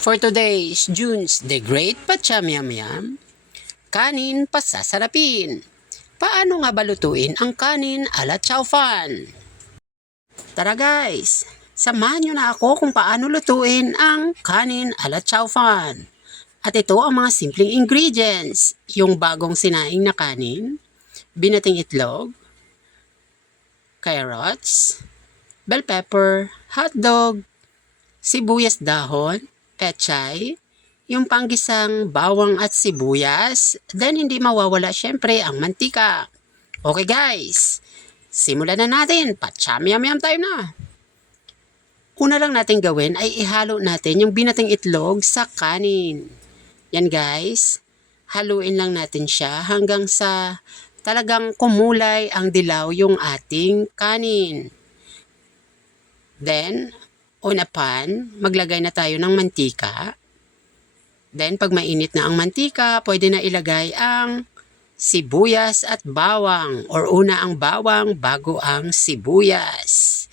For today's June's The Great Pachamyamyam, kanin pasasarapin. Paano nga balutuin ang kanin ala chow fan? Tara guys, samahan nyo na ako kung paano lutuin ang kanin ala chow fan. At ito ang mga simpleng ingredients, yung bagong sinaing na kanin, binating itlog, carrots, bell pepper, hotdog, sibuyas dahon, pechay, yung panggisang bawang at sibuyas, then hindi mawawala syempre ang mantika. Okay guys, simulan na natin, pachamyamyam tayo na. Una lang natin gawin ay ihalo natin yung binating itlog sa kanin. Yan guys, haluin lang natin siya hanggang sa talagang kumulay ang dilaw yung ating kanin. Then, on a pan, maglagay na tayo ng mantika. Then, pag mainit na ang mantika, pwede na ilagay ang sibuyas at bawang or una ang bawang bago ang sibuyas.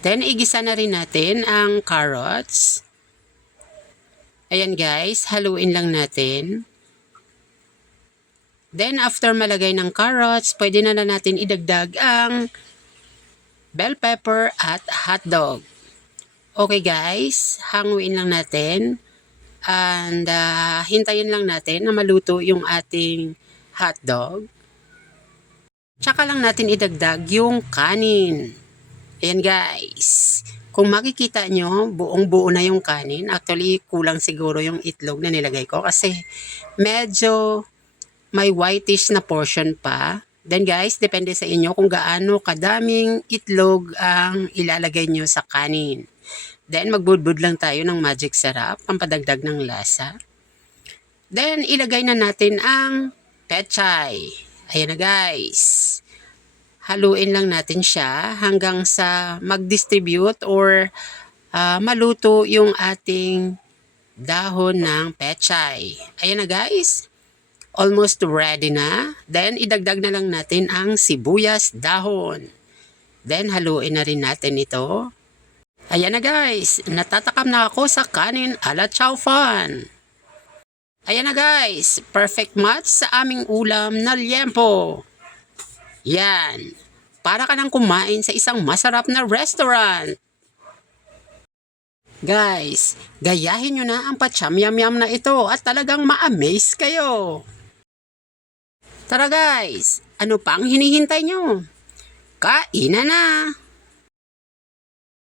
Then, igisa na rin natin ang carrots. Ayan guys, haluin lang natin. Then, after malagay ng carrots, pwede na natin idagdag ang bell pepper at hotdog. Okay guys, hanguin lang natin. And hintayin lang natin na maluto yung ating hotdog. Tsaka lang natin idagdag yung kanin. Ayan guys. Kung makikita nyo, buong-buo na yung kanin. Actually, kulang siguro yung itlog na nilagay ko kasi medyo may whitish na portion pa. Then guys, depende sa inyo kung gaano kadaming itlog ang ilalagay nyo sa kanin. Then magbudbud lang tayo ng magic sarap, pampadagdag ng lasa. Then ilagay na natin ang pechay. Ayan na guys. Haluin lang natin siya hanggang sa mag-distribute or maluto yung ating dahon ng pechay. Ayan na guys. Almost ready na. Then, idagdag na lang natin ang sibuyas dahon. Then, haluin na rin natin ito. Ayan na guys. Natatakam na ako sa kanin ala chow fan. Ayan na guys. Perfect match sa aming ulam na liempo. Yan. Para ka nang kumain sa isang masarap na restaurant. Guys, gayahin nyo na ang pachamyamyam na ito at talagang ma-amaze kayo. Tara guys, ano pang hinihintay nyo? Kainan na!